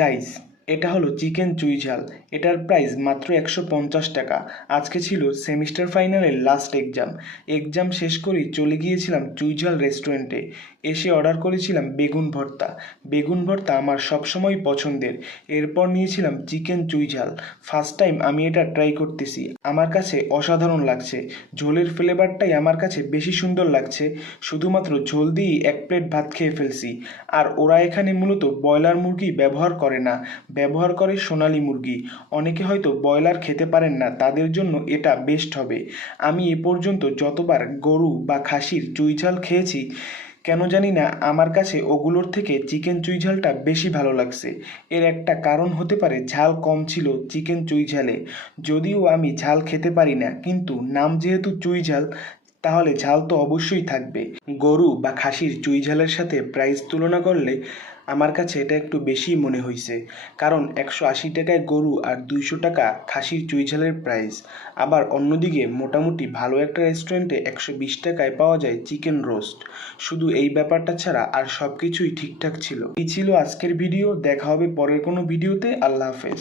Guys, এটা হলো chicken চুই ঝাল। এটার প্রাইস মাত্র 150 টাকা। আজকে ছিল সেমিস্টার ফাইনালের লাস্ট এক্সাম শেষ করেই চলে গিয়েছিলাম চুই ঝাল রেস্টুরেন্টে। এসে অর্ডার করেছিলাম বেগুন ভর্তা আমার সবসময় পছন্দের। এরপর নিয়েছিলাম চিকেন চুই ঝাল। ফার্স্ট টাইম আমি এটা ট্রাই করতেছি, আমার কাছে অসাধারণ লাগছে। ঝোলের ফ্লেভারটাই আমার কাছে বেশি সুন্দর লাগছে। শুধুমাত্র ঝোল দিয়েই এক প্লেট ভাত খেয়ে ফেলছি। আর ওরা এখানে মূলত ব্রয়লার মুরগি ব্যবহার করে না, ব্যবহার করে সোনালী মুরগি। অনেকে হয়তো ব্রয়লার খেতে পারেন না, তাদের জন্য এটা বেস্ট হবে। আমি এ পর্যন্ত যতবার গরু বা খাসির চুই ঝাল খেয়েছি, কেন জানি না আমার কাছে ওগুলোর থেকে চিকেন চুই ঝালটা বেশি ভালো লাগছে। এর একটা কারণ হতে পারে ঝাল কম ছিল চিকেন চুই ঝালে। যদিও আমি ঝাল খেতে পারি না, কিন্তু নাম যেহেতু চুই ঝাল, তাহলে ঝাল তো অবশ্যই থাকবে। গরু বা খাসির চুই ঝালের সাথে প্রাইস তুলনা করলে আমার কাছে এটা একটু বেশিই মনে হয়েছে। কারণ 180 টাকায় গরু আর 200 টাকা খাসির চুই ঝালের প্রাইস। আবার অন্যদিকে মোটামুটি ভালো একটা রেস্টুরেন্টে 120 টাকায় পাওয়া যায় চিকেন রোস্ট। শুধু এই ব্যাপারটা ছাড়া আর সব কিছুই ঠিকঠাক ছিল। এই ছিল আজকের ভিডিও। দেখা হবে পরের কোনো ভিডিওতে। আল্লাহ হাফেজ।